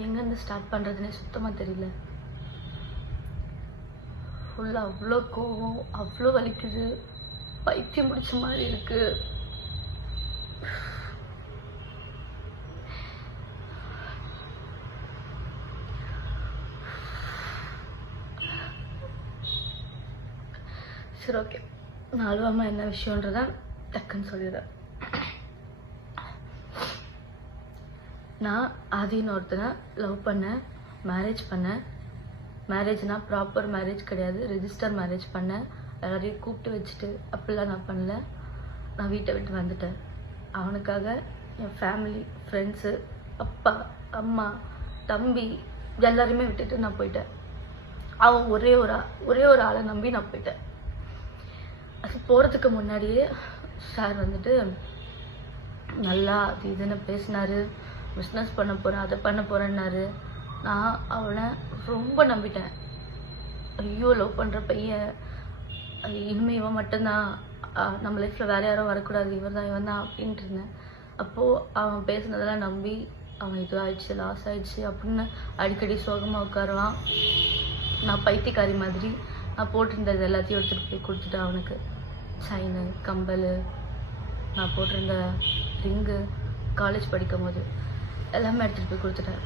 எங்கேருந்து ஸ்டார்ட் பண்ணுறதுனே சுத்தமாக தெரியல. ஃபுல்லாக அவ்வளோ கோவம், அவ்வளோ வலிக்குது, பைத்தியம் பிடிச்ச மாதிரி இருக்கு. சரி, ஓகே, நான் அழுவாமல் என்ன விஷயன்றத டக்குன்னு சொல்லிடுறேன். நான் ஆதின்னு ஒருத்தனை லவ் பண்ணேன், மேரேஜ் பண்ணேன். மேரேஜ்னா ப்ராப்பர் மேரேஜ் கிடையாது, ரெஜிஸ்டர் மேரேஜ் பண்ணேன். எல்லாரையும் கூப்பிட்டு வச்சுட்டு அப்படிலாம் நான் பண்ணல. நான் வீட்டை விட்டு வந்துட்டேன். அவனுக்காக என் ஃபேமிலி, ஃப்ரெண்ட்ஸு, அப்பா, அம்மா, தம்பி எல்லாரையுமே விட்டுட்டு நான் போயிட்டேன். அவன் ஒரே ஒரு ஆளை நம்பி நான் போயிட்டேன். அது போகிறதுக்கு முன்னாடியே சார் வந்துட்டு நல்லா அது இதுன்னு பேசினாரு. பிஸ்னஸ் பண்ண போகிறேன், அதை பண்ண போகிறேன்னாரு. நான் அவனை ரொம்ப நம்பிட்டேன். ஐயோ, லவ் பண்ணுற பையன், இனிமேல் இவன் மட்டும்தான், நம்ம லைஃப்பில் வேறு யாரும் வரக்கூடாது, இவன் தான் அப்படின்ட்டு இருந்தேன். அப்போது அவன் பேசுனதெல்லாம் நம்பி அவன் இது ஆயிடுச்சு, லாஸ் ஆயிடுச்சு அப்படின்னு அடிக்கடி சோகமாக உட்காருவான். நான் பைத்தியக்காரி மாதிரி நான் போட்டிருந்தது எல்லாத்தையும் எடுத்துகிட்டு போய் கொடுத்துட்டேன் அவனுக்கு. செயினு, கம்பல், நான் போட்டிருந்த ரிங்கு, காலேஜ் படிக்கும் போது எல்லாமே எடுத்துகிட்டு போய் கொடுத்துட்டேன்.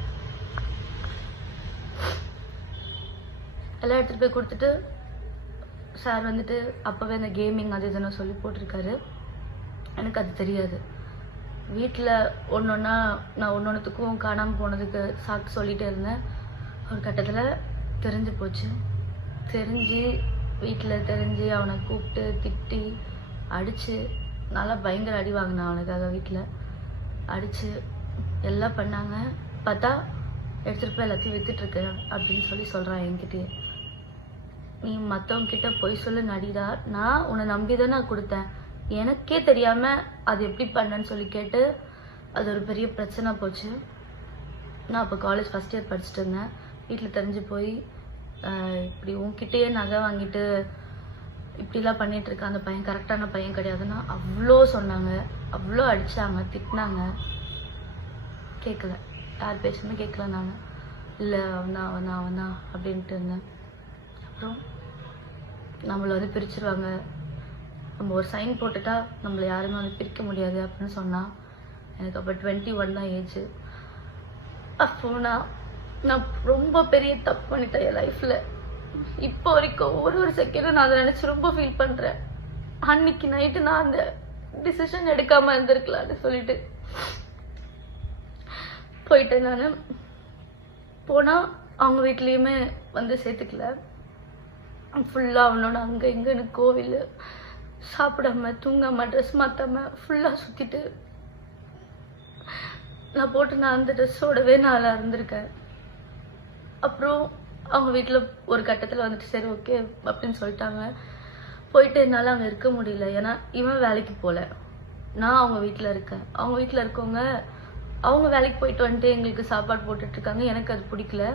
எல்லாம் எடுத்துகிட்டு போய் கொடுத்துட்டு சார் வந்துட்டு அப்போவே அந்த கேமிங் அது இதுன்னு சொல்லி போட்டிருக்காரு. எனக்கு அது தெரியாது. வீட்டில் ஒன்றா நான் ஒன்றுத்துக்கும் காணாமல் போனதுக்கு சாக்கு சொல்லிகிட்டே இருந்தேன். ஒரு கட்டத்தில் தெரிஞ்சு போச்சு. தெரிஞ்சு வீட்டில் தெரிஞ்சு அவனை கூப்பிட்டு திட்டி அடித்து நல்லா பயங்கர அடி வாங்கினான் அவனுக்காக. வீட்டில் அடித்து எல்லாம் பண்ணாங்க. பார்த்தா எடுத்துகிட்டு போய் எல்லாத்தையும் விற்றுட்ருக்க அப்படின்னு சொல்கிறான் என்கிட்டயே. நீ மற்றவங்கிட்ட பொய் சொல்லு நடிடா, நான் உன்னை நம்பி தான் நான் கொடுத்தேன், எனக்கே தெரியாமல் அது எப்படி பண்ணேன்னு சொல்லி கேட்டு அது ஒரு பெரிய பிரச்சனை போச்சு. நான் அப்போ காலேஜ் ஃபஸ்ட் இயர் படிச்சுட்டு இருந்தேன். வீட்டில் தெரிஞ்சு போய் இப்படி உன்கிட்டயே நகை வாங்கிட்டு இப்படிலாம் பண்ணிகிட்ருக்க அந்த பையன் கரெக்டான பையன் கிடையாதுன்னா அவ்வளோ சொன்னாங்க, அவ்வளோ அடித்தாங்க, திட்டினாங்க. கேட்கல, யார் பேசுமே கேட்கல. நான் இல்லை அவனா அப்படின்ட்டு இருந்தேன். அப்புறம் நம்மளை வந்து பிரிச்சுருவாங்க, நம்ம ஒரு சைன் போட்டுட்டா நம்மளை யாருமே வந்து பிரிக்க முடியாது அப்படின்னு சொன்னான். எனக்கு அப்போ 21 தான் ஏஜ். அப்போ நான் ரொம்ப பெரிய தப்பு பண்ணிட்டேன் என் லைஃப்பில். இப்போ வரைக்கும் ஒரு செகண்டும் நான் அதை நினச்சி ரொம்ப ஃபீல் பண்ணுறேன். அன்னைக்கு நைட்டு நான் அந்த டிசிஷன் எடுக்காமல் இருந்திருக்கலான்னு சொல்லிட்டு போயிட்டேன். நான் போனால் அவங்க வீட்லேயுமே வந்து சேர்த்துக்கல. ஃபுல்லாக அவனோட அங்கே இங்கேன்னு கோவில், சாப்பிடாம தூங்காமல் ட்ரெஸ் மாற்றாமல் ஃபுல்லாக சுற்றிட்டு நான் அந்த ட்ரெஸ்ஸோடவே நான் இருந்திருக்கேன். அப்புறம் அவங்க வீட்டில் ஒரு கட்டத்தில் வந்துட்டு சரி ஓகே அப்படின்னு சொல்லிட்டாங்க. போயிட்டு என்னால் அங்கே இருக்க முடியல. ஏன்னா இவன் வேலைக்கு போகல, நான் அவங்க வீட்டில் இருக்கேன். அவங்க வீட்டில் இருக்கவங்க அவங்க வேலைக்கு போயிட்டு வந்துட்டு எங்களுக்கு சாப்பாடு போட்டுட்ருக்காங்க. எனக்கு அது பிடிக்கல.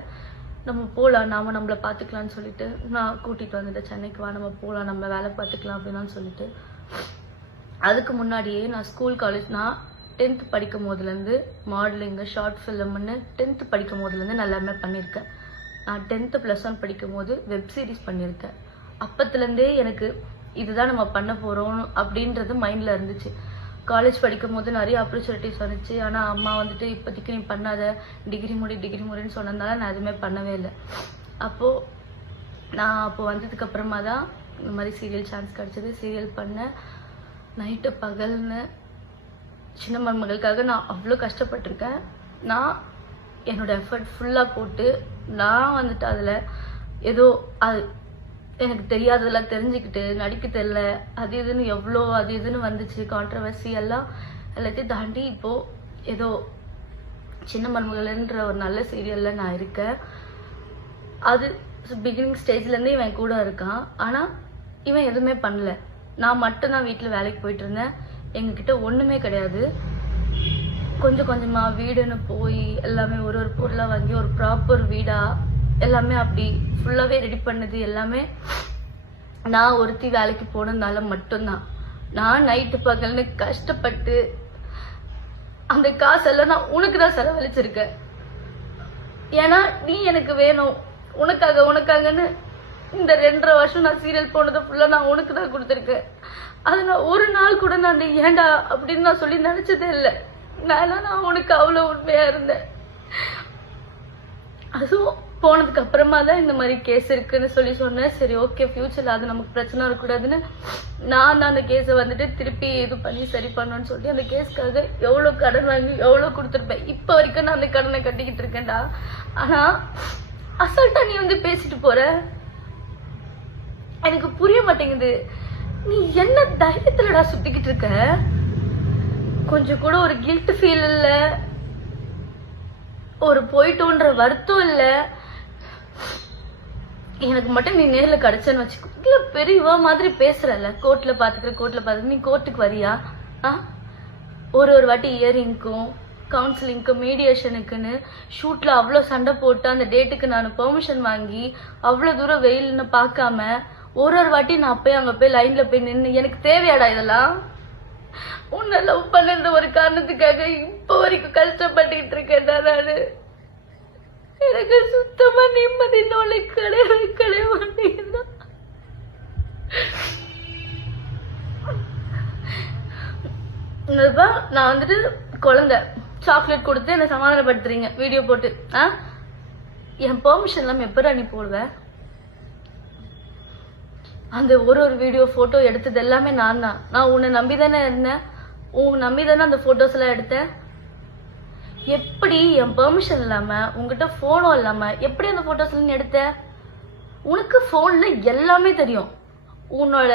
நம்ம போகலாம், நம்மளை பார்த்துக்கலான்னு சொல்லிட்டு நான் கூட்டிகிட்டு வந்துட்டேன். சென்னைக்கு வா, நம்ம போகலாம், நம்ம வேலை பார்த்துக்கலாம் அப்படின்னு சொல்லிட்டு. அதுக்கு முன்னாடியே நான் ஸ்கூல் காலேஜ், நான் 10th படிக்கும் போதுலேருந்து மாடலிங்கு, ஷார்ட் ஃபிலிம்னு 10th படிக்கும் போதுலேருந்து நான் எல்லாமே பண்ணியிருக்கேன். நான் 10th +1 படிக்கும் போது வெப் சீரிஸ் பண்ணியிருக்கேன். அப்பத்துலேருந்தே எனக்கு இதுதான் நம்ம பண்ண போகிறோம் அப்படின்றது மைண்டில் இருந்துச்சு. காலேஜ் படிக்கும் போது நிறைய ஆப்பர்ச்சுனிட்டிஸ் வந்துச்சு. ஆனால் அம்மா வந்துட்டு இப்போதைக்கு நீ பண்ணாத, டிகிரி முடின்னு சொன்னதுனால நான் எதுவுமே பண்ணவே இல்லை. அப்போ வந்ததுக்கப்புறமா தான் இந்த மாதிரி சீரியல் சான்ஸ் கிடச்சிது. சீரியல் பண்ணேன், நைட்டு பகல்னு. சின்ன மருமகளுக்காக நான் அவ்வளோ கஷ்டப்பட்டிருக்கேன். நான் என்னோடய எஃபர்ட் ஃபுல்லாக போட்டு நான் வந்துட்டு அதில் ஏதோ அது எனக்கு தெரியாததெல்லாம் தெரிஞ்சுக்கிட்டு நடிக்க தெரியல, அது இதுன்னு வந்துச்சு. கான்ட்ரவர்சி எல்லாத்தையும் தாண்டி இப்போது ஏதோ சின்ன மருமகள்ன்ற ஒரு நல்ல சீரியலில் நான் இருக்கேன். அது பிகினிங் ஸ்டேஜ்லேருந்தே இவன் கூட இருக்கான். ஆனால் இவன் எதுவுமே பண்ணல. நான் மட்டும்தான் வீட்டில் வேலைக்கு போயிட்டு இருந்தேன். எங்ககிட்ட ஒன்றுமே கிடையாது. கொஞ்சம் கொஞ்சமாக வீடுன்னு போய் எல்லாமே ஒரு பொருளாக வாங்கி ஒரு ப்ராப்பர் வீடாக எல்லாமே அப்படி ஃபுல்லாகவே ரெடி பண்ணது எல்லாமே நான் ஒருத்தி வேலைக்கு போனதுனால மட்டும்தான். நான் நைட்டு பகல்னு கஷ்டப்பட்டு அந்த காசெல்லாம் நான் உனக்கு தான் செலவழிச்சிருக்கேன். ஏன்னா நீ எனக்கு வேணும், உனக்காகன்னு இந்த 2.5 வருஷம் நான் சீரியல் போனதை ஃபுல்லா நான் உனக்கு தான் கொடுத்துருக்கேன். அது நான் ஒரு நாள் கூட நான் ஏண்டா அப்படின்னு நான் சொல்லி நினைச்சதே இல்லை. நான் உனக்கு அவ்வளவு உண்மையா இருந்தேன். அதுவும் போனதுக்கு அப்புறமா தான் இந்த மாதிரி கேஸ் இருக்குன்னு சொல்லி சொன்னேன். சரி ஓகே, ஃபியூச்சர்ல அது நமக்கு பிரச்சனை இருக்கக்கூடாதுன்னு நான் தான் அந்த கேஸை வந்துட்டு திருப்பி இது பண்ணி சரி பண்ணணும்னு சொல்லி அந்த கேஸ்க்காக எவ்வளவு கடன் வாங்கி எவ்வளவு கொடுத்துருப்பேன். இப்ப வரைக்கும் நான் அந்த கடனை கட்டிக்கிட்டு இருக்கேன்டா. ஆனா அசால்ட்டா நீ வந்து பேசிட்டு போற. எனக்கு புரிய மாட்டேங்குது, நீ என்ன தைரியத்துலடா சுத்திக்கிட்டு இருக்க? கொஞ்சம் கூட ஒரு கில்ட் ஃபீல் இல்ல, ஒரு போயிட்டோன்ற வருத்தம் இல்ல. எனக்கு மட்டும் நீ நேர்ல கிடைச்சன்னு வச்சுக்கோ. பெரியவா மாதிரி பேசுறல, கோர்ட்ல பாத்துக்கிற நீ கோர்ட்டுக்கு வரியா? ஒரு வாட்டி இயரிங்க்கும் கவுன்சிலிங்க்கு மீடியேஷனுக்குன்னு ஷூட்ல அவ்வளவு சண்டை போட்டு அந்த டேட்டுக்கு நான் பெர்மிஷன் வாங்கி அவ்வளவு தூரம் வெயில்னு பார்க்காம ஒரு வாட்டி நான் போய் அங்க போய் லைன்ல போய் நின்று எனக்கு தேவையாடா இதெல்லாம்? உன்னை லவ் பண்ணுற ஒரு காரணத்துக்காக இப்ப வரைக்கும் கஷ்டப்பட்டுக்கிட்டு இருக்கேன்டா நானு. எனக்கு சுத்தமா நிம்மதி நோலை கிடையவே மாட்டேங்குதா. நான் வந்துட்டு குழந்தை சாக்லேட் கொடுத்து என்ன சமாதானப்படுத்துறீங்க வீடியோ போட்டு. என் பெர்மிஷன் இல்லாம எப்படா நீ போடுவேன்? அந்த ஒரு வீடியோ போட்டோ எடுத்தது எல்லாமே நான் தான். நான் உன்னை நம்பிதானே இருந்தேன், நம்பிதானே அந்த போட்டோஸ் எல்லாம் எடுத்தேன். எப்படி என் பெர்மிஷன் இல்லாம உங்ககிட்ட போனும் இல்லாம எப்படி அந்த போட்டோஸ் எல்லாம் எடுத்த? உனக்கு போன்ல எல்லாமே தெரியும். உன்னோட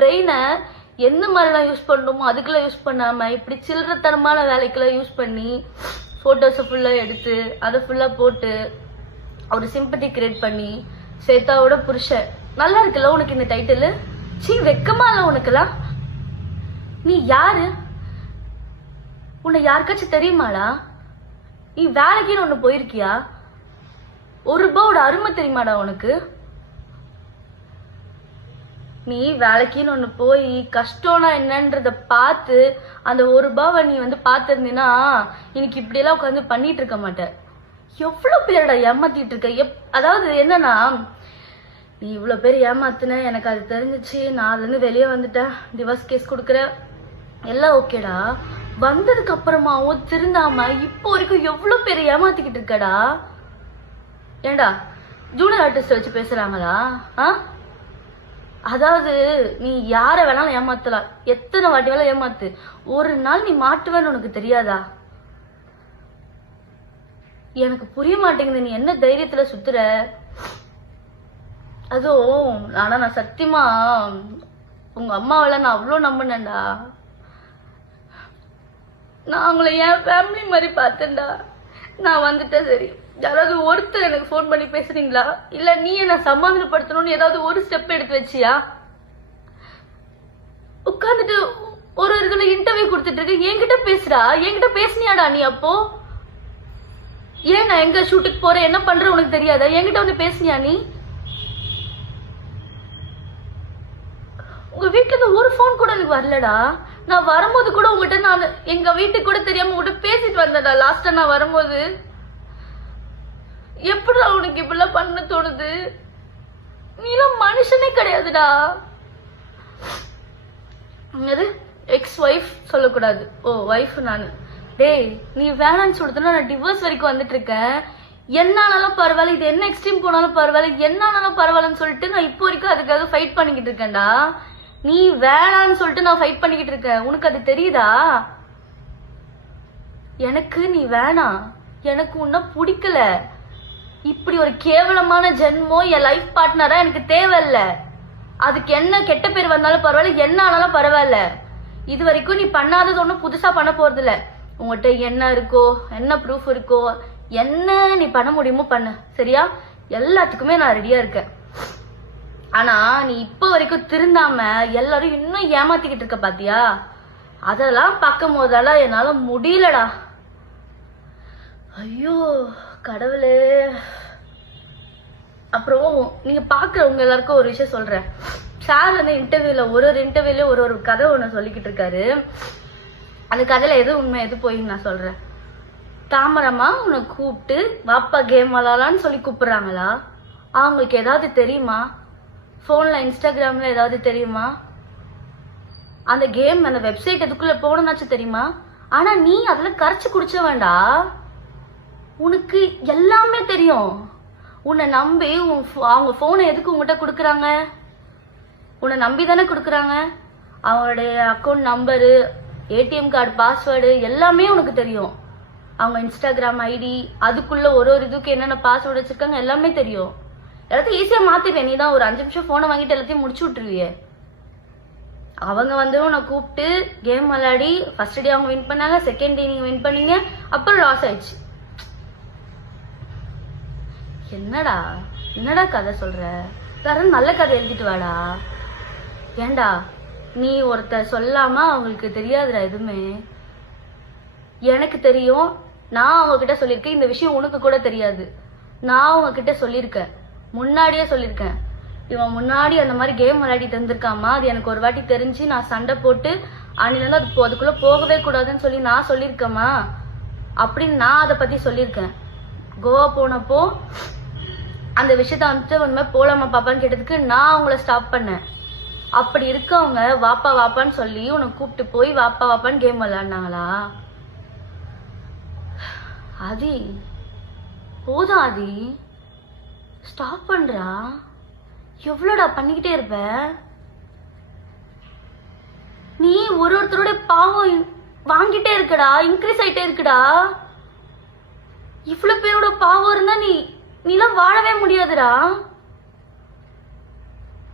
பிரெயினை எந்த மாதிரிலாம் யூஸ் பண்ணணுமோ அதுக்கெல்லாம் யூஸ் பண்ணாம இப்படி சில்லறத்தனமான வேலைக்கெல்லாம் யூஸ் பண்ணி போட்டோஸை ஃபுல்லா எடுத்து அதை ஃபுல்லா போட்டு ஒரு சிம்பத்தி கிரியேட் பண்ணி சேத்தாவோட புருஷன். நல்லா இருக்குல்ல உனக்கு இந்த டைட்டில்? சீ, வெக்கமா இல்ல உனக்குலாம்? நீ யாரு? உன்னை யாருக்காச்சும் தெரியுமாடா? நீ வேலைக்குன்னு ஒண்ணு போயிருக்கியா? ₹1 அருமை தெரியுமாடா உனக்கு? நீ வேலைக்குன்னு ஒண்ணு போய் கஷ்டம்னா என்னன்றத பார்த்து அந்த ₹1 நீ வந்து பார்த்திருந்தீன்னா இன்னைக்கு இப்படி எல்லாம் உட்காந்து பண்ணிட்டு இருக்க மாட்டேன். எவ்வளவு பேரடா ஏமாத்திட்டு இருக்க. அதாவது என்னன்னா, நீ இவ்வளவு பேர் ஏமாத்துன, எனக்கு அது தெரிஞ்சிச்சு, நான் அதுல இருந்து வெளியே வந்துட்டேன், டிவோர்ஸ் கேஸ் கொடுக்குற எல்லாம் ஓகேடா. வந்ததுக்கு அப்புறமாவும் திருந்தாம இப்போ வரைக்கும் எவ்வளவு பேர் ஏமாத்திக்கிட்டு இருக்கடா. ஏண்டா ஜூனியர் ஆர்டிஸ்ட் வச்சு பேசுறாங்களா? அதாவது நீ யார வேணாலும் ஏமாத்தலாம், எத்தனை வாட்டி வேணாலும் ஏமாத்து, ஒரு நாள் நீ மாட்டுவேன்னு உனக்கு தெரியாதா? எனக்கு புரிய மாட்டேங்குது நீ என்ன தைரியத்துல சுத்துற. அதுவும் நான் சத்தியமா உங்க அம்மாவெல்லாம் நான் அவ்வளவு நம்பினேன்டா. நான் அவங்கள என் ஃபேமிலி மாதிரி பார்த்தேன்டா. நான் வந்துட்டேன், சரி யாராவது ஒருத்தர் எனக்கு ஃபோன் பண்ணி பேசுறீங்களா, இல்ல நீ என்ன சமாதானப்படுத்தணும்னு ஏதாவது ஒரு ஸ்டெப் எடுத்து வச்சியா? உட்காந்துட்டு ஒரு இதுல இன்டர்வியூ கொடுத்துட்டு இருக்க, என்கிட்ட பேசுறா. என்கிட்ட பேசுனியாடா நீ? அப்போ ஏன் நான் எங்க ஷூட்டுக்கு போறேன் என்ன பண்ற உனக்கு தெரியாதா? என்கிட்ட வந்து பேசுனியா நீ? உங்க வீட்டுல இருந்து ஒரு போன் கூட எனக்கு வரலடா. நான் வரும்போது கூட உங்ககிட்ட நான் எங்க வீட்டுக்கு கூட தெரியாம உங்ககிட்ட பேசிட்டு வந்தேன்டா லாஸ்டா நான் வரும்போது. எப்படிடா உனக்கு இப்படிலாம் பண்ண தோணுது? நீலாம் மனுஷனே கிடையாதுடா. எக்ஸ் ஒய்ஃப் சொல்லக்கூடாது, ஓ ஒய்ஃப் நானு. டேய், நீ வேணான்னு சொல்லிட்டுனா நான் டிவோர்ஸ் வரைக்கும் வந்துட்டு இருக்கேன். என்னானாலும் பரவாயில்ல, இது என்ன எக்ஸ்ட்ரீம் போனாலும் பரவாயில்ல, என்னானாலும் பரவாயில்லன்னு சொல்லிட்டு நான் இப்போ வரைக்கும் அதுக்காக ஃபைட் பண்ணிக்கிட்டு இருக்கேன்டா. நீ வேணான்னு சொல்லிட்டு நான் ஃபைட் பண்ணிக்கிட்டு இருக்கேன், உனக்கு அது தெரியுதா? எனக்கு நீ வேணாம், எனக்கு உன்ன பிடிக்கல. இப்படி ஒரு கேவலமான ஜென்மம் என் லைஃப் பார்ட்னரா எனக்கு தேவையில்ல. அதுக்கு என்ன கெட்ட பேர் வந்தாலும் பரவாயில்ல, என்ன ஆனாலும் பரவாயில்ல. இது வரைக்கும் நீ பண்ணாதது ஒன்றும் புதுசா பண்ண போறது இல்ல. உங்ககிட்ட என்ன இருக்கோ, என்ன ப்ரூஃப் இருக்கோ, என்ன நீ பண்ண முடியுமோ பண்ணு, சரியா? எல்லாத்துக்குமே நான் ரெடியா இருக்கேன். ஆனா நீ இப்ப வரைக்கும் திருந்தாம எல்லாரும் இன்னும் ஏமாத்திக்கிட்டு இருக்க பாத்தியா? அதெல்லாம் பார்க்கும் போதெல்லாம் என்னால முடியலடா. ஐயோ கடவுளே. அப்புறம் நீங்க பாக்குறவங்க எல்லாருக்கும் ஒரு விஷயம் சொல்றேன். சார் வந்து இன்டர்வியூல ஒரு இன்டர்வியூல ஒரு கதை ஒண்ணு சொல்லிக்கிட்டு இருக்காரு. அந்த கதையில எது உண்மை எது போய் நான் சொல்றேன். தாமரமா உன்னை கூப்பிட்டு வாப்பா கேம் விளாடலான்னு சொல்லி கூப்பிடுறாங்களா? அவங்களுக்கு ஏதாவது தெரியுமா? ஃபோன்ல இன்ஸ்டாகிராம்ல ஏதாவது தெரியுமா? அந்த கேம் அந்த வெப்சைட் எதுக்குள்ள போகணும்னாச்சும் தெரியுமா? ஆனா நீ அதுல கரைச்சு குடிச்ச வேண்டா, உனக்கு எல்லாமே தெரியும். உன்னை நம்பி அவங்க போனை எதுக்கு உங்ககிட்ட கொடுக்குறாங்க? உன்னை நம்பி தானே கொடுக்குறாங்க. அவங்களுடைய account number, ATM card password எல்லாமே உனக்கு தெரியும். அவங்க இன்ஸ்டாகிராம் ஐடி, அதுக்குள்ள ஒரு இதுக்கு என்னென்ன பாஸ்வேர்டு வச்சிருக்காங்க எல்லாமே தெரியும். எல்லாத்தையும் ஈஸியா மாத்திடுவேன். நீ தான் ஒரு 5 நிமிஷம் போனை வாங்கிட்டு எல்லாத்தையும் முடிச்சு விட்டுருவிய. அவங்க வந்து உன்னை கூப்பிட்டு கேம் விளையாடி ஃபர்ஸ்ட் டே அவங்க வின் பண்ணாங்க, செகண்ட் டே நீங்க வின் பண்ணீங்க, அப்புறம் லாஸ் ஆயிடுச்சு. என்னடா என்னடா கதை சொல்ற? தரேன் நல்ல கதை எழுதிட்டு வாடா. ஏண்டா நீ ஒருத்தர் சொல்லாம அவங்களுக்கு தெரியாதுடா எதுவுமே. எனக்கு தெரியும். நான் அவங்க கிட்ட சொல்லியிருக்கேன். இந்த விஷயம் உனக்கு கூட தெரியாது. நான் அவங்க கிட்ட சொல்லியிருக்கேன், முன்னாடியே சொல்லியிருக்கேன். இவன் முன்னாடி அந்த மாதிரி கேம் விளையாடிட்டு இருந்திருக்காமா, அது எனக்கு ஒரு வாட்டி தெரிஞ்சு நான் சண்டை போட்டு அன்னிலிருந்து அதுக்குள்ள போகவே கூடாதுன்னு சொல்லி நான் சொல்லியிருக்கேமா அப்படின்னு நான் அதை பத்தி சொல்லியிருக்கேன். கோவா போனப்போ அந்த விஷயத்த வந்துட்டு உண்மை போலாமா பாப்பான்னு கேட்டதுக்கு நான் அவங்கள ஸ்டாப் பண்ணேன். அப்படி இருக்கவங்க வாப்பா வாப்பான்னு சொல்லி உனக்கு கூப்பிட்டு போய் வாப்பா வாப்பான்னு கேம் விளையாடினாங்களா? ஆதி போதும் ஆதி, ஸ்டாப் பண்றா. எவ்வளோடா பண்ணிக்கிட்டே இருப்ப நீ? ஒருத்தரோட பாவம் வாங்கிட்டே இருக்கடா, இன்க்ரீஸ் ஆயிட்டே இருக்குடா. இவ்வளவு பேரோட பாவம் இருந்தா நீலாம் வாழவே முடியாதுடா.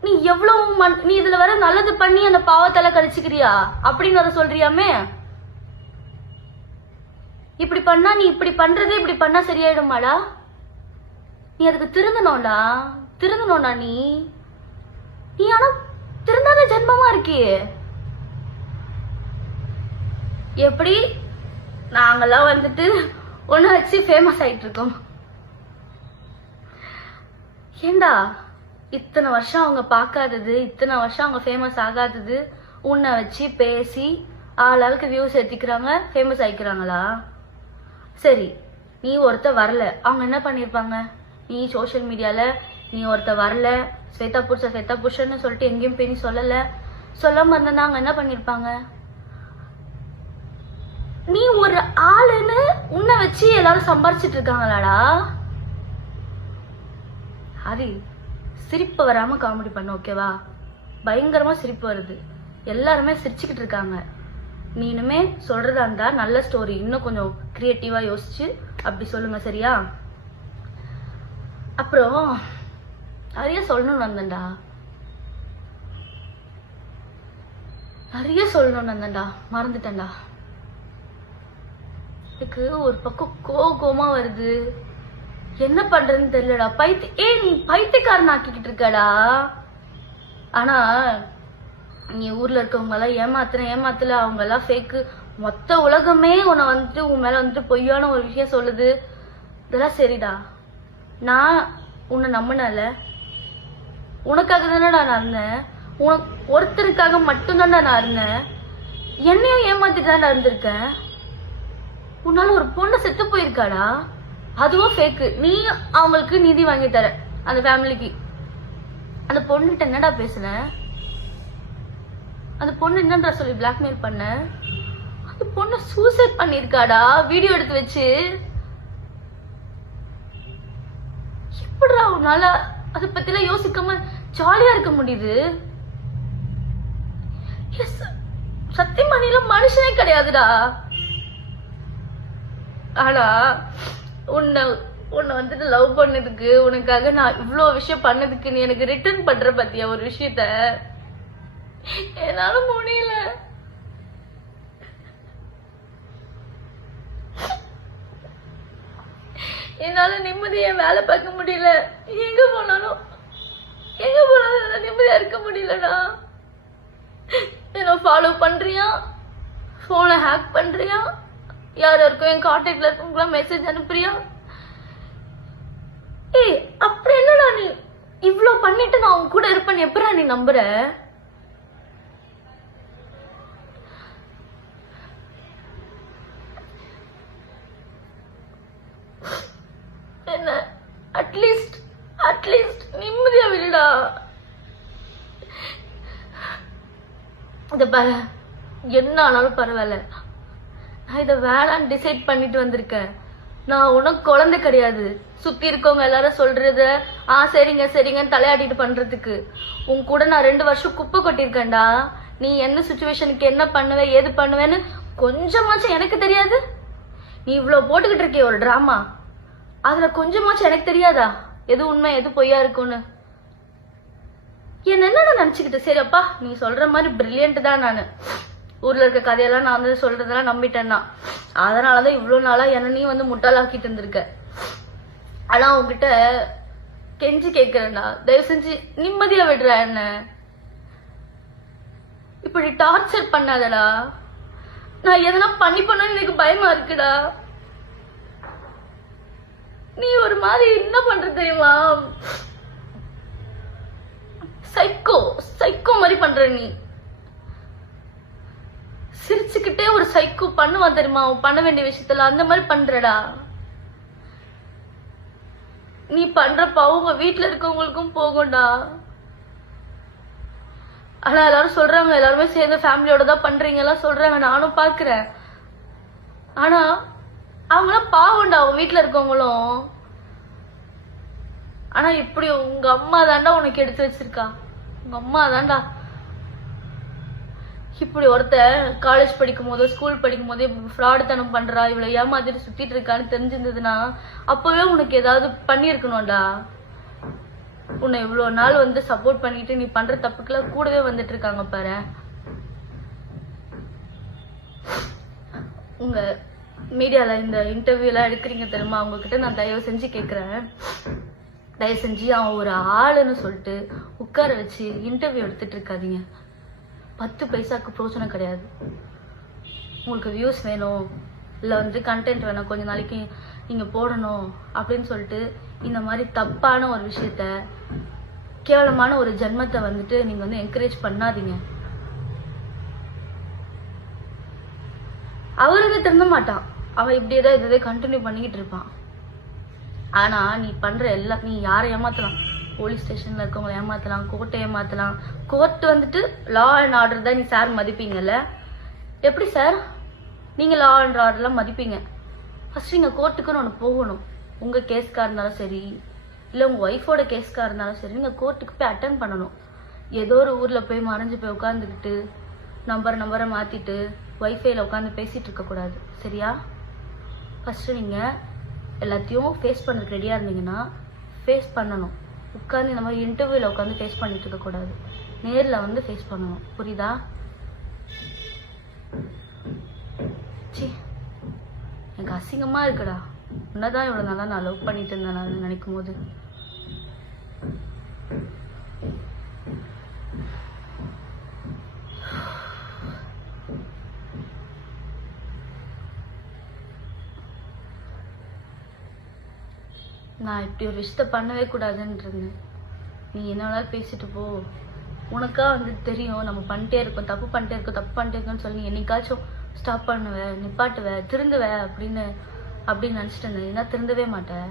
நீ எவ்வளவு நீ இதுல வர நல்லது பண்ணி அந்த பாவத்தால கழிச்சுக்கிறியா அப்படின்னு அதை சொல்றியாமே. இப்படி பண்ணா நீ இப்படி பண்றது இப்படி பண்ணா சரியாயிடுமாடா? நீ அதுக்கு திருந்தணும்டா நீ ஆனா திருந்தாத ஜென்மமா இருக்கியே. எப்படி நாங்கெல்லாம் வந்துட்டு ஒண்ணு வச்சு ஃபேமஸ் ஆயிட்டு இருக்கோம். ஏண்டா இத்தனை வருஷம் அவங்க பார்க்காதது, இத்தனை வருஷம் அவங்க ஃபேமஸ் ஆகாதது உன்னை வச்சு பேசி ஆளாளுக்கு வியூஸ் ஏத்திக்கிறாங்க, ஃபேமஸ் ஆயிக்கிறாங்களா? சரி, நீ ஒருத்த வரல, அவங்க என்ன பண்ணிருப்பாங்க? நீ சோசியல் மீடியால நீ ஒருத்த வரல, ஸ்வேதா புருஷன்னு சொல்லிட்டு எங்கேயும் போய் நீ சொல்லாம இருந்தா அவங்க என்ன பண்ணிருப்பாங்க? நீ ஒரு ஆளுன்னு உன்னை வச்சு எல்லாரும் சம்பாரிச்சிட்டு இருக்காங்களாடா? அது சிரிப்பு வராம காமெடி பண்ண, ஓகேவா? பயங்கரமா சிரிப்பு வருது, எல்லாருமே சிரிச்சுக்கிட்டு இருக்காங்க. நீ இனிமே சொல்றதா இருந்தா நல்ல ஸ்டோரி இன்னும் கொஞ்சம் கிரியேட்டிவா யோசிச்சு அப்படி சொல்லுங்க, சரியா? அப்புறம் நிறைய சொல்லணும்னு வந்தேன்டா, மறந்துட்டேன்டா. எனக்கு ஒரு பக்கம் கோவமா வருது, என்ன பண்றதுன்னு தெரியலடா. நீ பைத்தியக்காரன் ஆக்கிக்கிட்டு இருக்கடா. ஆனா நீ ஊர்ல இருக்கவங்க எல்லாம் ஏமாத்தல, அவங்க எல்லாம் ஃபேக்கு. மொத்த உலகமே உன்னை வந்துட்டு உன் மேல வந்துட்டு பொய்யான ஒரு விஷயம் சொல்லுது. இதெல்லாம் சரிடா. நான் உன்னை நம்பினல, உனக்காக தானடா நான் இருந்தேன். ஒருத்தருக்காக மட்டும்தான்டா நான் இருந்தேன். என்னையும் ஏமாத்திட்டு தான்டா இருந்திருக்கேன். உன்னால ஒரு பொண்ணு செத்து போயிருக்காடா, அதுவும் ஃபேக்கு. நீ அவங்களுக்கு நிதி வாங்கி தர, அந்த ஃபேமிலிக்கு. அந்த பொண்ணுகிட்ட என்னடா பேசுன? அந்த பொண்ணு என்னன்றா சொல்லி பிளாக்மெயில் பண்ண? அந்த பொண்ணு சூசைட் பண்ணிருக்காடா, வீடியோ எடுத்து வச்சு. எப்படிடா உன்னால அதை பத்தி எல்லாம் யோசிக்காம ஜாலியா இருக்க முடியுது? சத்தியமா நீ மனுஷனே கிடையாதுடா. ஆனா உன்னை வந்துட்டு லவ் பண்ணதுக்கு, உனக்காக நான் இவ்வளவு விஷயம் பண்ணதுக்கு நீ எனக்கு ரிட்டர்ன் பண்ற பத்தியா ஒரு விஷயத்த? என்னால முடியல. என்னால நிம்மதியா வேலை பார்க்க முடியல. எங்க போனாலும் நிம்மதியா இருக்க முடியலடா. என்ன ஃபாலோ பண்றியா, போனை ஹேக் பண்றியா, யாருக்கும் என் கான்டாக்ட்ல இருக்கவங்களாம் மெசேஜ் அனுப்புறியா? அப்படி என்னடா நீ இவ்வளவு பண்ணிட்டு நான் உன் கூட இருப்பேன்னு எப்படா நீ நம்புற? என்ன அட்லீஸ்ட் அட்லீஸ்ட் நிம்மதியா விடுடா. இத பாரு, என்ன ஆனாலும் பரவாயில்ல, நான் இதை வேணான்னு டிசைட் பண்ணிட்டு வந்திருக்கேன். நான் உனக்கு குழந்தை கிடையாது. சுத்தி இருக்கவங்க எல்லாரும் சொல்றத சரிங்க சரிங்கன்னு தலையாட்டிட்டு பண்றதுக்கு. உன் கூட நான் 2 வருஷம் குப்பை கொட்டிருக்கேன்டா. நீ என்ன சுச்சுவேஷனுக்கு என்ன பண்ணுவ ஏது பண்ணுவேன்னு கொஞ்சமாச்சும் எனக்கு தெரியாது? நீ இவ்வளவு போட்டுக்கிட்டு இருக்கிய ஒரு டிராமா, அதுல கொஞ்சமாச்சும் எனக்கு தெரியாதா எது உண்மை எது பொய்யா இருக்கும்னு? என்ன நினைச்சுக்கிட்டு சரி அப்பா நீ சொல்ற மாதிரி பிரில்லியன்ட் தான். நானு ஊர்ல இருக்க கதையெல்லாம் நான் வந்து சொல்றதெல்லாம் நம்பிட்டேன்னா, அதனாலதான் இவ்வளவு நாளா என்ன நீ வந்து முட்டாளாக்கிட்டு இருந்திருக்க. ஆனா உங்ககிட்ட கெஞ்சி கேட்கிறேன்டா, தயவு செஞ்சு நிம்மதியா விடுற. என்ன இப்படி டார்ச்சர் பண்ணாதடா. நான் எதனா பண்ணணும்னு எனக்கு பயமா இருக்குடா. நீ ஒரு மாதிரி என்ன பண்ற தெரியுமா? சைக்கோ சைக்கோ மாதிரி பண்ற. நீ சிரிச்சுக்கிட்டே ஒரு சைக்கோ பண்ணுவான் தெரியுமா? பண்ண வேண்டிய விஷயத்துல அந்த மாதிரி பண்றடா. நீ பண்றப்ப அவங்க வீட்டுல இருக்கவங்களுக்கும் போகும்டா. ஆனா எல்லாரும் சொல்றாங்க, எல்லாருமே சேர்ந்து ஃபேமிலியோட தான் பண்றீங்க எல்லாம் சொல்றாங்க, நானும் பாக்குறேன். ஆனா அவங்களாம் பாவம்டா, அவங்க வீட்டுல இருக்கவங்களும். ஆனா இப்படி உங்க அம்மா தாண்டா உனக்கு எடுத்து வச்சிருக்கா. உங்க அம்மா தாண்டா இப்படி ஒருத்த காலேஜ் படிக்கும் போதோ ஸ்கூல் படிக்கும் போதே ஃப்ராடுத்தனம் பண்றா, இவ்வளவு ஏமாத்திட்டு சுத்திட்டு இருக்கான்னு தெரிஞ்சிருந்ததுன்னா அப்பவே உனக்கு ஏதாவது பண்ணிருக்கணும்டா. உன்னை இவ்வளவு நாள் வந்து சப்போர்ட் பண்ணிட்டு நீ பண்ற தப்புக்கெல்லாம் கூடவே வந்துட்டு இருக்காங்க பாரு. உங்க மீடியால இந்த இன்டர்வியூ எல்லாம் எடுக்கிறீங்க தெரியுமா, அவங்க கிட்ட நான் தயவு செஞ்சு கேக்குறேன், தயவு செஞ்சு அவன் ஒரு ஆளுன்னு சொல்லிட்டு உட்கார வச்சு இன்டர்வியூ எடுத்துட்டு இருக்காதீங்க. 10 பைசாக்கு பிரோஜனம் கிடையாது. உங்களுக்கு வியூஸ் வேணும் இல்ல வந்து கண்டென்ட் வேணும், கொஞ்ச நாளைக்கு நீங்க போடணும் அப்படின்னு சொல்லிட்டு இந்த மாதிரி தப்பான ஒரு விஷயத்த, கேவலமான ஒரு ஜென்மத்தை வந்துட்டு நீங்க வந்து என்கரேஜ் பண்ணாதீங்க. அவருக்கு திருந்த மாட்டான், அவன் இப்படியேதான் இதை கண்டினியூ பண்ணிக்கிட்டு இருப்பான். ஆனா நீ பண்ற எல்லாம், நீ யாரை ஏமாத்தலாம், போலீஸ் ஸ்டேஷன்ல இருக்கவங்களை ஏமாத்தலாம், கோர்ட்டை ஏமாத்தலாம். கோர்ட் வந்துட்டு லா அண்ட் ஆர்டர் தான். நீ சார் மதிப்பீங்கல்ல? எப்படி சார் நீங்க லா அண்ட் ஆர்டர்லாம் மதிப்பீங்க? ஃபர்ஸ்ட் நீங்க கோர்ட்டுக்குன்னு ஒன்று போகணும். உங்க கேஸ்கா இருந்தாலும் சரி இல்ல உங்க ஒய்ஃபோட கேஸ்கா இருந்தாலும் சரி, நீங்க கோர்ட்டுக்கு போய் அட்டன் பண்ணணும். ஏதோ ஒரு ஊர்ல போய் மறைஞ்சு போய் உட்காந்துக்கிட்டு நம்பரை மாத்திட்டு ஒய்ஃபைல உட்காந்து பேசிட்டு இருக்க கூடாது, சரியா? ஃபர்ஸ்ட் நீங்க எல்லாத்தையும் ஃபேஸ் பண்ணுறதுக்கு ரெடியா இருந்தீங்கன்னா ஃபேஸ் பண்ணணும். உட்காந்து இந்த மாதிரி இன்டர்வியூல உட்காந்து ஃபேஸ் பண்ணிட்டு இருக்க கூடாது, நேர்ல வந்து ஃபேஸ் பண்ணணும், புரியுதா? சி எனக்கு அசிங்கமா இருக்குடா. உன்னதான் இவ்வளவு நாளா நான் லவ் பண்ணிட்டு இருந்தேன் நான் நினைக்கும் போது. நான் இப்படி ஒரு விஷயத்த பண்ணவே கூடாதுன்னு இருந்தேன். நீ என்ன வேணாலும் பேசிட்டு போ, உனக்கா வந்து தெரியும் நம்ம பண்ணிட்டே இருக்கோம், தப்பு பண்ணிட்டே இருக்கோம்னு சொல்லி என்னைக்காச்சும் ஸ்டாப் பண்ணுவ, நிப்பாட்டுவ, திருந்துவ அப்படின்னு நினைச்சிட்டு இருந்தேன். ஏன்னா திருந்தவே மாட்டேன்.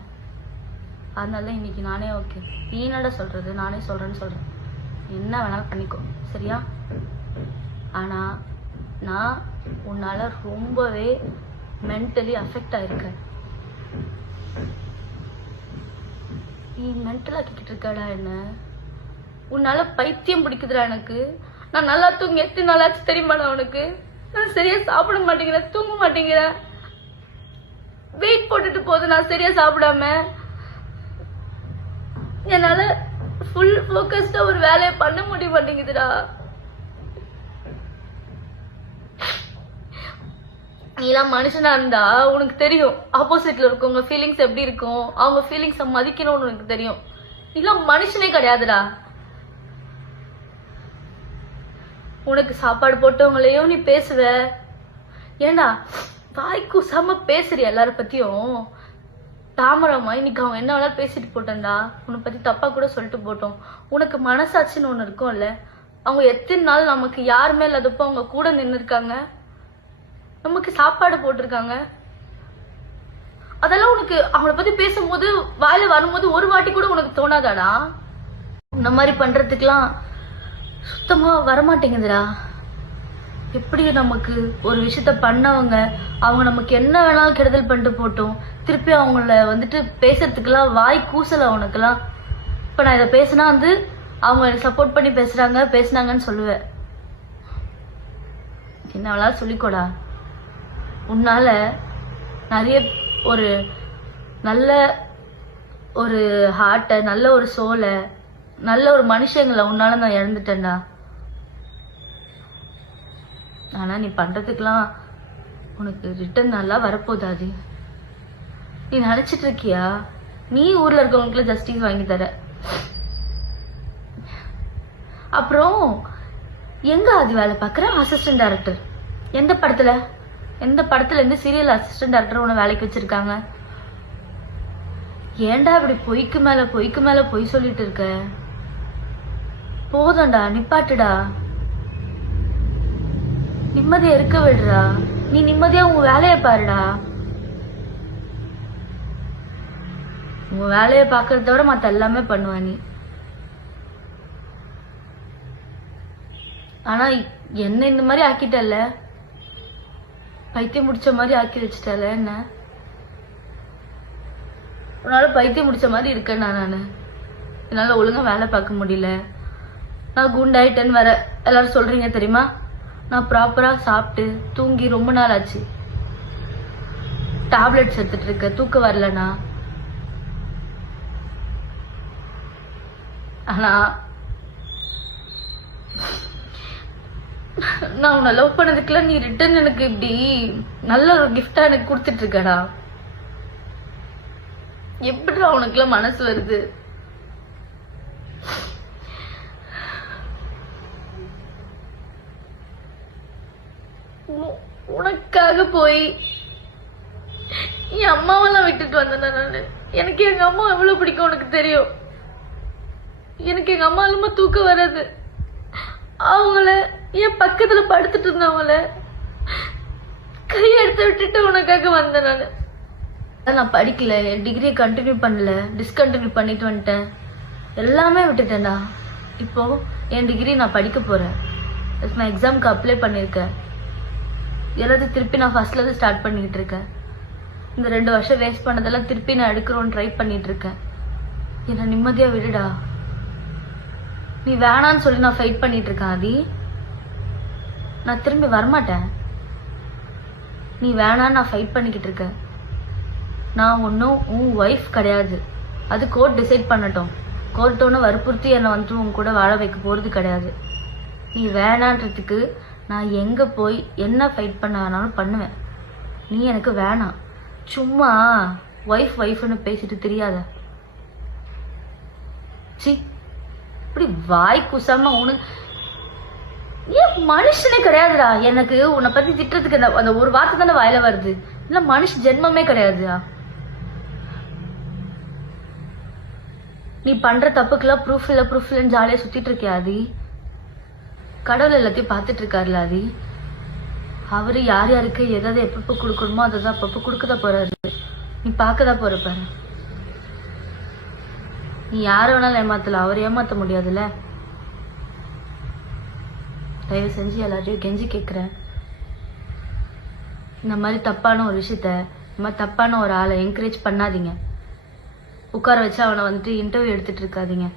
அதனாலதான் இன்னைக்கு நானே ஓகே, நீ என்னடா சொல்றது, நானே சொல்றேன்னு சொல்றேன். என்ன வேணாலும் பண்ணிக்கோ, சரியா? ஆனா நான் உன்னால ரொம்பவே மென்டலி அஃபெக்ட் ஆயிருக்கேன். நீ மென்டல் ஆக்கிக்கிட்டு இருக்காடா என்ன. உன்னால பைத்தியம் பிடிக்குதுடா எனக்கு. நான் நல்லா தூங்கி எத்தனை நாளாச்சு தெரியுமாடா உனக்கு? நான் சரியா சாப்பிட மாட்டேங்கிறேன், தூங்க மாட்டேங்கிறேன், வெயிட் போட்டுட்டு போகுது நான் சரியா சாப்பிடாம. என்னால ஃபுல் ஃபோக்கஸ்டா ஒரு வேலையை பண்ண முடிய மாட்டேங்குதுடா. நீலாம் மனுஷனா இருந்தா உனக்கு தெரியும் ஆப்போசிட்ல இருக்கவங்க ஃபீலிங்ஸ் எப்படி இருக்கும், அவங்க ஃபீலிங்ஸ மதிக்கணும்னு உனக்கு தெரியும். நீலாம் மனுஷனே கிடையாதுடா. உனக்கு சாப்பாடு போட்டவங்களையும் நீ பேசுவ. ஏண்டா வாய்க்கு செம பேசுறிய எல்லார பத்தியும். தாமரமா இன்னைக்கு அவங்க என்ன வேணாலும் பேசிட்டு போட்டோம்டா, உன்னை பத்தி தப்பா கூட சொல்லிட்டு போட்டோம். உனக்கு மனசாட்சின்னு ஒண்ணு இருக்கும்ல. அவங்க எத்தனை நாள் நமக்கு யாருமே இல்லாதப்போ அவங்க கூட நின்று இருக்காங்க, நமக்கு சாப்பாடு போட்டிருக்காங்க. அதெல்லாம் உனக்கு அவங்கள பத்தி பேசும்போது வாயில வரும்போது ஒரு வாட்டி கூட உனக்கு தோணாதாடா? இந்த மாதிரி பண்றதுக்கெல்லாம் சுத்தமா வரமாட்டேங்குதுடா. எப்படி நமக்கு ஒரு விஷயத்த பண்ணவங்க அவங்க நமக்கு என்ன வேணாலும் கெடுதல் பண்ணிட்டு போட்டோம், திருப்பி அவங்கள வந்துட்டு பேசுறதுக்கெல்லாம் வாய் கூசல உனக்குலாம். இப்ப நான் இதை பேசினா வந்து அவங்க எனக்கு சப்போர்ட் பண்ணி பேசினாங்கன்னு சொல்லுவேன். என்ன வேணாலும் சொல்லிக்கோடா. உன்னால நிறைய ஒரு நல்ல ஒரு ஹார்ட்டை, நல்ல ஒரு சோலை, நல்ல ஒரு மனுஷங்களை உன்னால நான் இழந்துட்டேன்டா. ஆனா நீ பண்றதுக்கெல்லாம் உனக்கு ரிட்டர்ன் நல்லா வரப்போதாது. நீ நினைச்சிட்டு இருக்கியா நீ ஊர்ல இருக்கவங்களுக்கு ஜஸ்டிஸ் வாங்கி தர? அப்புறம் எங்க அது வேலை பாக்குற அசிஸ்டன்ட் டைரக்டர்? எந்த படத்துல இருந்து சீரியல் அசிஸ்டன்ட் டைரக்டர் உன்னை வேலைக்கு வச்சிருக்காங்க? ஏன்டா இப்படி பொய்க்கு மேல பொய் சொல்லிட்டு இருக்க? போதும்டா, நிப்பாட்டுடா. நிம்மதியா இருக்க விடுறா. நீ நிம்மதியா உன் வேலையை பாருடா. உன் வேலையை பாக்குறத விட மத்த எல்லாமே பண்ணுவ நீ. ஆனா என்ன இந்த மாதிரி ஆக்கிட்டல, பைத்தியம் முடிச்ச மாதிரி ஆக்கி வச்சிட்டல. என்ன உன்னால பைத்தியம் முடிச்ச மாதிரி இருக்கேன்னா நானு என்னால ஒழுங்கா வேலை பார்க்க முடியல. நான் குண்டாயிட்டேன்னு வேற எல்லாரும் சொல்றீங்க தெரியுமா? நான் ப்ராப்பரா சாப்பிட்டு தூங்கி ரொம்ப நாள் ஆச்சு. டேப்லெட்ஸ் எடுத்துட்டு இருக்க, தூக்கம் வரலனா. ஆனா நான் உன்னை லவ் பண்ணதுக்குலாம் நீ ரிட்டர்ன் எனக்கு இப்படி நல்ல ஒரு கிஃப்டா எனக்கு கொடுத்துட்டு இருக்கடா. எப்படிடா உனக்குலாம் மனசு வருது? உனக்காக போய் என் அம்மாவெல்லாம் விட்டுட்டு வந்தேன் நானு. எனக்கு எங்க அம்மா எவ்வளவு பிடிக்கும் உனக்கு தெரியும். எனக்கு எங்க அம்மா இல்லாம தூக்கம் வராது. அவங்கள என் பக்கத்துல படுத்துட்டு இருந்தவங்கள கையெடுத்து விட்டுட்டு உனக்காக வந்தேன் நானு. நான் படிக்கல, என் டிகிரியை கண்டினியூ பண்ணல, டிஸ்கண்டினியூ பண்ணிட்டு வந்துட்டேன். எல்லாமே விட்டுட்டேன்டா. இப்போ என் டிகிரி நான் படிக்க போறேன். நான் எக்ஸாமுக்கு அப்ளை பண்ணிருக்கேன். எல்லாத்தையும் திருப்பி நான் ஃபர்ஸ்ட்ல இருந்து ஸ்டார்ட் பண்ணிட்டு இருக்கேன். இந்த 2 வருஷம் வேஸ்ட் பண்ணதெல்லாம் திருப்பி நான் எடுக்கிறோன்னு ட்ரை பண்ணிட்டு இருக்கேன். என்ன நிம்மதியா விடுடா. நீ வேணான்னு சொல்லி நான் ஃபைட் பண்ணிட்டு இருக்கேன் ஆதி. நான் திரும்பி வரமாட்டேன். நீ வேணான்னு நான் ஃபைட் பண்ணிக்கிட்டு இருக்கேன். நான் ஒன்னும் உன் ஒய்ஃப் கிடையாது. அது கோர்ட் டிசைட் பண்ணட்டும். கோர்ட் ஒன்னும் வற்புறுத்தி என்னை வந்துட்டு உன் கூட வாழ வைக்க போறது கிடையாது. நீ வேணான்றதுக்கு நான் எங்க போய் என்ன ஃபைட் பண்ண வேணாலும் பண்ணுவேன். நீ எனக்கு வேணாம். சும்மா ஒய்ஃப்னு பேசிட்டு தெரியாத. சி இப்படி வாய் குசாம உனக்கு ஏன் மனுஷனே கிடையாதுடா. எனக்கு உன்னை பத்தி திட்டுறதுக்கு அந்த ஒரு வார்த்தை தானே வாயில வருது. இல்ல மனுஷ ஜென்மமே கிடையாதுடா. நீ பண்ற தப்புக்கெல்லாம் ப்ரூஃப் இல்லன்னு ஜாலியா சுத்திட்டு இருக்கியா ஆதி? கடவுள் எல்லாத்தையும் பார்த்துட்டு இருக்காருல ஆதி. அவரு யார் யாருக்கு எதாவது எப்பப்ப கொடுக்கணுமோ அதை அப்பப்ப கொடுக்கதான் போறாரு. நீ பார்க்கதான் போற பாரு. நீ யார வேணாலும் ஏமாத்தல, அவர் ஏமாத்த முடியாதுல்ல. தயவு செஞ்சு எல்லாரையும் கெஞ்சி கேட்கிறேன். இந்த மாதிரி தப்பான ஒரு விஷயத்த, இந்த மாதிரி தப்பான ஒரு ஆளை என்கரேஜ் பண்ணாதீங்க. உட்கார வச்சு அவனை வந்துட்டு இன்டர்வியூ எடுத்துட்டு இருக்காதீங்க.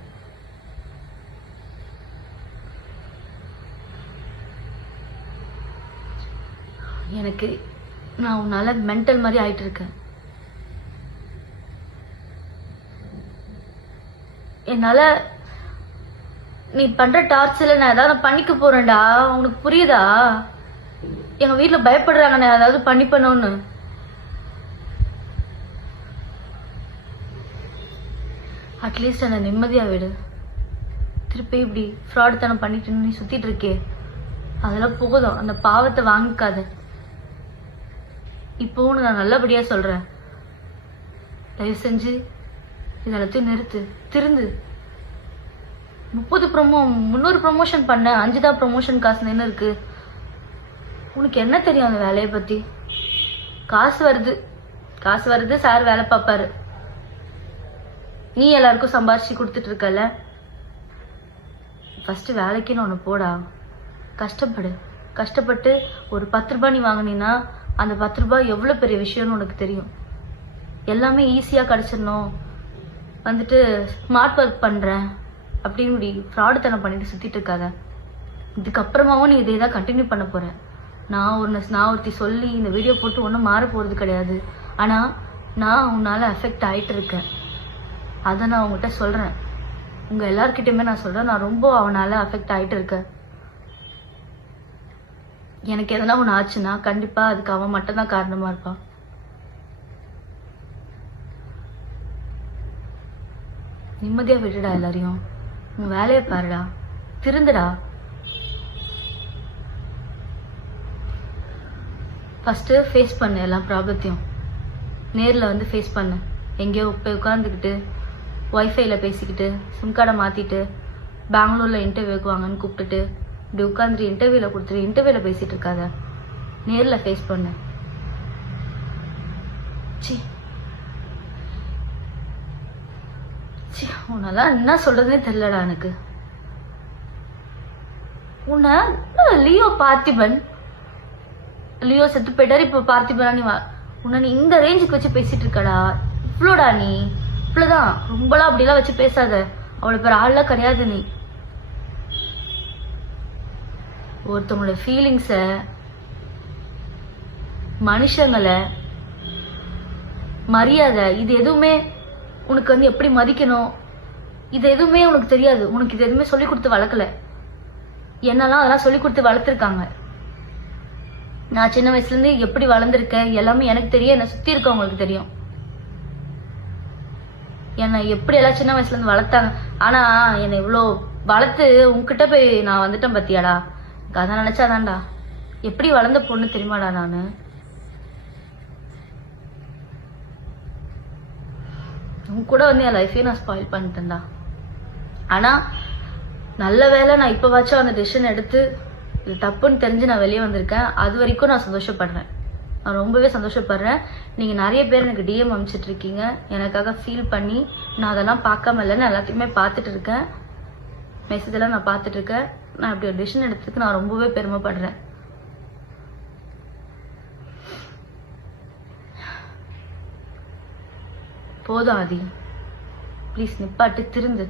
எனக்கு நான் உன்னால மென்டல் மாதிரி ஆயிட்டு இருக்கேன். என்னால நீ பண்ற டார்ச்சர்ல நான் ஏதாவது பண்ணிக்க போறேன்டா. உனக்கு புரியுதா? எங்க வீட்டுல பயப்படுறாங்க நான் ஏதாவது பண்ணணும்னு. அட்லீஸ்ட் என்ன நிம்மதியா விடு. திருப்பி இப்படி ஃப்ராட் தனம் பண்ணிட்டு நீ சுத்திட்டு இருக்கே, அதெல்லாம் போதும். அந்த பாவத்தை வாங்கிக்காத. இப்போன்னு நான் நல்லபடியா சொல்றேன். தயவு செஞ்சு இதெல்லாத்தையும் நிறுத்து, திருந்து. 300 ப்ரமோஷன் பண்ண, 5 தான் ப்ரமோஷன் காசு என்ன இருக்கு? உனக்கு என்ன தெரியும் அந்த வேலையை பத்தி? காசு வருது, காசு வருது, சார் வேலை பார்ப்பாரு. நீ எல்லாருக்கும் சம்பாரிச்சு கொடுத்துட்டு இருக்கல. ஃபர்ஸ்ட் வேலைக்குன்னு ஒன்று போடா. கஷ்டப்பட்டு ஒரு 10 ரூபாய் நீ வாங்கினீன்னா அந்த 10 ரூபாய் எவ்வளோ பெரிய விஷயம்னு உனக்கு தெரியும். எல்லாமே ஈஸியாக கிடச்சிடணும், வந்துட்டு ஸ்மார்ட் ஒர்க் பண்ணுறேன் அப்படின்னு இப்படி ஃப்ராடுத்தனம் பண்ணிட்டு சுற்றிட்டு இருக்காத. இதுக்கப்புறமாவும் நீ இதே தான் கண்டினியூ பண்ண போகிறேன். நான் ஒருத்தி சொல்லி இந்த வீடியோ போட்டு ஒன்றும் மாற போகிறது கிடையாது. ஆனால் நான் உன்னால் அஃபெக்ட் ஆகிட்டு இருக்கேன். அதை நான் உங்கள்கிட்ட சொல்கிறேன். உங்கள் எல்லார்கிட்டையுமே நான் சொல்கிறேன், நான் ரொம்ப அவனால் அஃபெக்ட் ஆகிட்டு இருக்கேன். எனக்கு எதனா ஒன்று ஆச்சுன்னா கண்டிப்பாக அதுக்கு அவன் மட்டும்தான் காரணமாக இருப்பான். நிம்மதியாக விட்டுடா எல்லாரையும். உன் வேலையை பாருடா, திருந்துடா. ஃபஸ்ட்டு ஃபேஸ் பண்ணு எல்லா ப்ராப்ளத்தையும். நேரில் வந்து ஃபேஸ் பண்ணு. எங்கேயோ போய் உட்காந்துக்கிட்டு ஒய்ஃபைல பேசிக்கிட்டு சிம் கார்டை மாற்றிட்டு பெங்களூரில் இன்டர்வியூக்கு வாங்கன்னு கூப்பிட்டுட்டு இப்படி உட்காந்துட்டு இன்டர்வியூவில் கொடுத்துட்டு இன்டர்வியூவில் பேசிகிட்டு இருக்காத. நேரில் ஃபேஸ் பண்ணு. சி உன்னெல்லாம் என்ன சொல்கிறதுனே தெரியலடா எனக்கு. உன்னை லியோ செத்து போயிட்டாரு, இப்போ பார்த்திபனா நீ உன்னை நீ இந்த ரேஞ்சுக்கு வச்சு பேசிட்டு இருக்கடா. இவ்வளோடா நீ, இவ்வளோதான். ரொம்பலாம் அப்படிலாம் வச்சு பேசாத. அவ்வளோ பேர் ஆள்லாம் கிடையாது நீ. ஒருத்தவங்களோட ஃபீலிங்ஸை, மனுஷங்களை, மரியாதை, இது எதுவுமே உனக்கு வந்து எப்படி மதிக்கணும் இது எதுவுமே உனக்கு தெரியாது. உனக்கு இது எதுவுமே சொல்லி கொடுத்து வளர்க்கல. என்னெல்லாம் அதெல்லாம் சொல்லி கொடுத்து வளர்த்துருக்காங்க. நான் சின்ன வயசுலேருந்து எப்படி வளர்ந்துருக்கேன் எல்லாமே எனக்கு தெரியும், என்னை சுற்றி இருக்கவங்களுக்கு தெரியும். என்னை எப்படி எல்லாம் சின்ன வயசுலேருந்து வளர்த்தாங்க. ஆனால் என்னை இவ்வளோ வளர்த்து உங்ககிட்ட போய் நான் வந்துட்டேன் பத்தியாடா. அதான் நினச்சாதான்டா எப்படி வளர்ந்த பொண்ணு தெரியுமாடா நான். உன் கூட வந்து என் லைஃபையும் நான் ஸ்பாயில் பண்ணிட்டேன்டா. ஆனால் நல்ல வேலை நான் இப்போ வாச்சும் அந்த டெசிஷன் எடுத்து இது தப்புன்னு தெரிஞ்சு நான் வெளியே வந்திருக்கேன். அது வரைக்கும் நான் சந்தோஷப்படுறேன். நான் ரொம்பவே சந்தோஷப்படுறேன். நீங்கள் நிறைய பேர் எனக்கு டிஎம் அனுப்பிச்சிட்டு இருக்கீங்க எனக்காக ஃபீல் பண்ணி. நான் அதெல்லாம் பார்க்காம இல்லை, நான் எல்லாத்தையுமே பார்த்துட்டு இருக்கேன். மெசேஜெல்லாம் நான் பார்த்துட்டு இருக்கேன். நான் இப்படி ஒரு டெசிஷன் எடுத்ததுக்கு நான் ரொம்பவே பெருமைப்படுறேன். போதும் ஆதி, ப்ளீஸ் நிப்பாட்டு, திருந்து.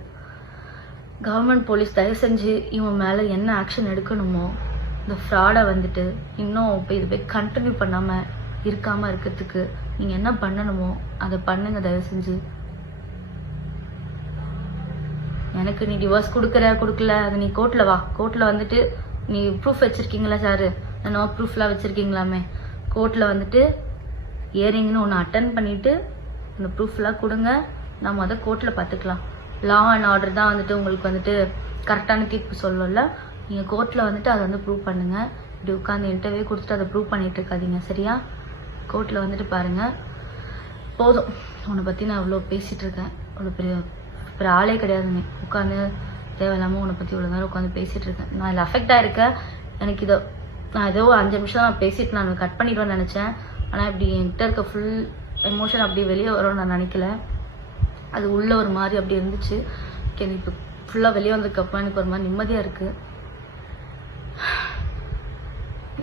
கவர்மெண்ட் போலீஸ் தயவு செஞ்சு இவன் மேலே என்ன ஆக்ஷன் எடுக்கணுமோ இந்த ஃப்ராடை வந்துட்டு இன்னும் இப்போ இது போய் கண்டினியூ பண்ணாமல் இருக்காமல் இருக்கிறதுக்கு நீங்கள் என்ன பண்ணணுமோ அதை பண்ணுங்க தயவு செஞ்சு. எனக்கு நீ டிவோர்ஸ் கொடுக்கல அது நீ கோர்ட்டில் வா. கோர்ட்டில் வந்துட்டு நீ ப்ரூஃப் வச்சுருக்கீங்களா சார், என்னோ ப்ரூஃப்லாம் வச்சுருக்கீங்களாமே. கோர்ட்டில் வந்துட்டு இயரிங்னு ஒன்று அட்டன் பண்ணிவிட்டு இந்த ப்ரூஃப்லாம் கொடுங்க. நம்ம அதை கோர்ட்டில் பார்த்துக்கலாம். லா அண்ட் ஆர்டர் தான் வந்துட்டு உங்களுக்கு வந்துட்டு கரெக்டான தீர்ப்பு சொல்லல. நீங்கள் கோர்ட்டில் வந்துட்டு அதை வந்து ப்ரூவ் பண்ணுங்கள். இப்படி உட்காந்து இன்டர்வியூ கொடுத்துட்டு அதை ப்ரூவ் பண்ணிட்டு இருக்காதீங்க சரியா. கோர்ட்டில் வந்துட்டு பாருங்கள். போதும், உன்னை பற்றி நான் இவ்வளோ பேசிகிட்டு இருக்கேன். அவ்வளோ பெரிய ஆளே கிடையாதுங்க. உட்காந்து தேவையில்லாமல் உன்னை பற்றி இவ்வளோ நேரம் உட்காந்து பேசிகிட்டு இருக்கேன். நான் இதில் அஃபெக்ட் ஆகிருக்கேன். எனக்கு நான் ஏதோ 5 நிமிஷம் நான் பேசிட்டு நான் கட் பண்ணிடுவேன்னு நினச்சேன். ஆனால் இப்படி என்கிட்ட இருக்க ஃபுல் எமோஷன் அப்படி வெளியே வரும்னு நான் நினைக்கல. அது உள்ளே ஒரு மாதிரி அப்படி இருந்துச்சு. எனக்கு இப்போ ஃபுல்லாக வெளியே வந்ததுக்கப்புறம் எனக்கு ஒரு மாதிரி நிம்மதியாக இருக்குது.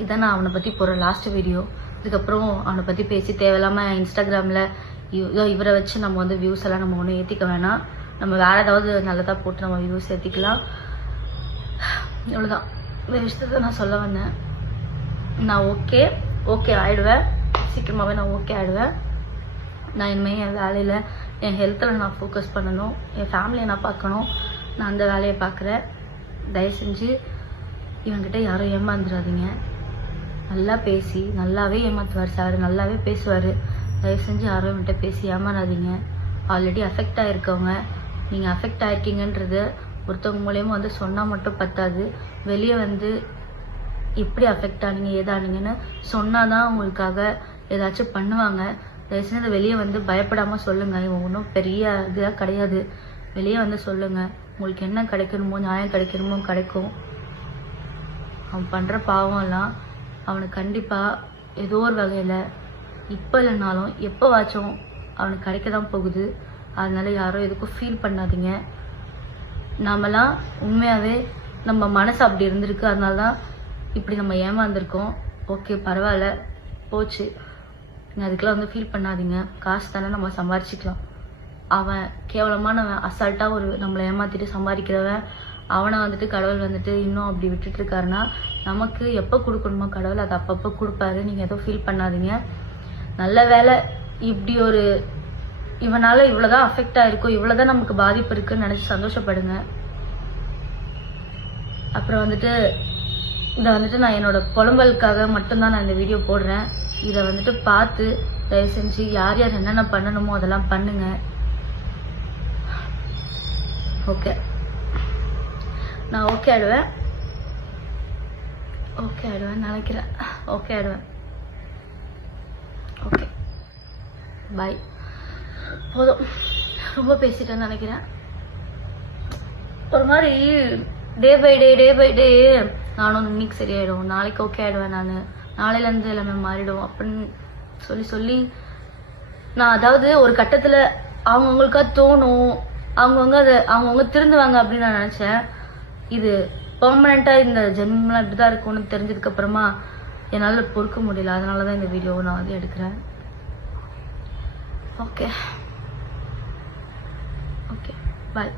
இதான் நான் அவனை பற்றி போகிற லாஸ்ட் வீடியோ. இதுக்கப்புறம் அவனை பற்றி பேசி தேவையில்லாமல் இன்ஸ்டாகிராமில் இவரை வச்சு நம்ம வந்து வியூஸ் எல்லாம் நம்ம ஒன்றும் ஏற்றிக்க வேணாம். நம்ம வேறு ஏதாவது நல்லதாக போட்டு நம்ம வியூஸ் ஏற்றிக்கலாம். இவ்வளோதான் இந்த விஷயத்தை நான் சொல்ல வந்தேன். நான் ஓகே ஆகிடுவேன். சீக்கிரமாகவே நான் ஓகே ஆகிடுவேன். நான் இனிமேல் என் வேலையில் என் ஹெல்த்தில் நான் ஃபோக்கஸ் பண்ணணும். என் ஃபேமிலியை நான் பார்க்கணும். நான் அந்த வேலையை பார்க்குறேன். தயவு செஞ்சு இவன்கிட்ட யாரும் ஏமாந்துடாதீங்க. நல்லா பேசி நல்லாவே ஏமாற்றுவார் சார், நல்லாவே பேசுவார். தயவு செஞ்சு யாரும் இவன்கிட்ட பேசி ஏமாறாதீங்க. ஆல்ரெடி அஃபெக்ட் ஆகிருக்கவங்க, நீங்கள் அஃபெக்ட் ஆகிருக்கீங்கன்றது ஒருத்தவங்க மூலியமாக வந்து சொன்னால் மட்டும் பத்தாது. வெளியே வந்து எப்படி அஃபெக்ட் ஆனீங்க ஏதானீங்கன்னு சொன்னால் தான் உங்களுக்காக ஏதாச்சும் பண்ணுவாங்க. தயவு செஞ்சு வெளியே வந்து பயப்படாமல் சொல்லுங்கள். இவன் ஒன்றும் பெரிய இதாக கிடையாது. வெளியே வந்து சொல்லுங்கள். உங்களுக்கு என்ன கிடைக்கணுமோ நியாயம் கிடைக்கணுமோ கிடைக்கும். அவன் பண்ணுற பாவம்லாம் அவனுக்கு கண்டிப்பாக ஏதோ ஒரு வகையில் இப்போ இல்லைனாலும் எப்போவாச்சும் அவனுக்கு கிடைக்க தான் போகுது. அதனால யாரும் எதுக்கும் ஃபீல் பண்ணாதீங்க. நாமெல்லாம் உண்மையாகவே நம்ம மனசு அப்படி இருந்திருக்கு. அதனால தான் இப்படி நம்ம ஏமாந்துருக்கோம். ஓகே, பரவாயில்ல, போச்சு. நீங்கள் அதுக்கெல்லாம் வந்து ஃபீல் பண்ணாதீங்க. காசு தானே, நம்ம சம்பாரிச்சிக்கலாம். அவன் கேவலமானவன், அசால்ட்டாக ஒரு நம்மளை ஏமாற்றிட்டு சம்பாதிக்கிறவன். அவனை வந்துட்டு கடவுள் வந்துட்டு இன்னும் அப்படி விட்டுட்டு இருக்காருன்னா நமக்கு எப்போ கொடுக்கணுமோ கடவுள் அதை அப்பப்போ கொடுப்பாரு. நீங்கள் எதுவும் ஃபீல் பண்ணாதீங்க. நல்ல வேலை, இப்படி ஒரு இவனால் இவ்வளோதான் அஃபெக்ட் ஆகிருக்கும், இவ்வளோதான் நமக்கு பாதிப்பு இருக்குன்னு நினச்சி சந்தோஷப்படுங்க. அப்புறம் வந்துட்டு இதை வந்துட்டு நான் என்னோட புலம்பலுக்காக மட்டும்தான் நான் இந்த வீடியோ போடுறேன். இதை வந்துட்டு பார்த்து தயவு செஞ்சு யார் யார் என்னென்ன பண்ணணுமோ அதெல்லாம் பண்ணுங்க. ஓகே, நான் ஓகே ஆயிடுவேன் நினைக்கிறேன். ஓகே ஆயிடுவேன். ஓகே, பாய். போதும், ரொம்ப பேசிட்டேன்னு நினைக்கிறேன். ஒரு மாதிரி டே பை டே நானும் இன்னைக்கு சரியாயிடும், நாளைக்கு ஓகே ஆயிடுவேன், நான் நாளையிலேருந்து எல்லாமே மாறிடும் அப்படின்னு சொல்லி நான், அதாவது ஒரு கட்டத்தில் அவங்கவுங்களுக்கா தோணும், அவங்கவுங்க திருந்துவாங்க அப்படின்னு நான் நினச்சேன். இது பெர்மனெண்ட்டாக இந்த ஜென்மலாம் இப்படி தான் இருக்கும்னு தெரிஞ்சதுக்கப்புறமா என்னால் பொறுக்க முடியல. அதனால தான் இந்த வீடியோவை நான் வந்து எடுக்கிறேன். ஓகே, பாய்.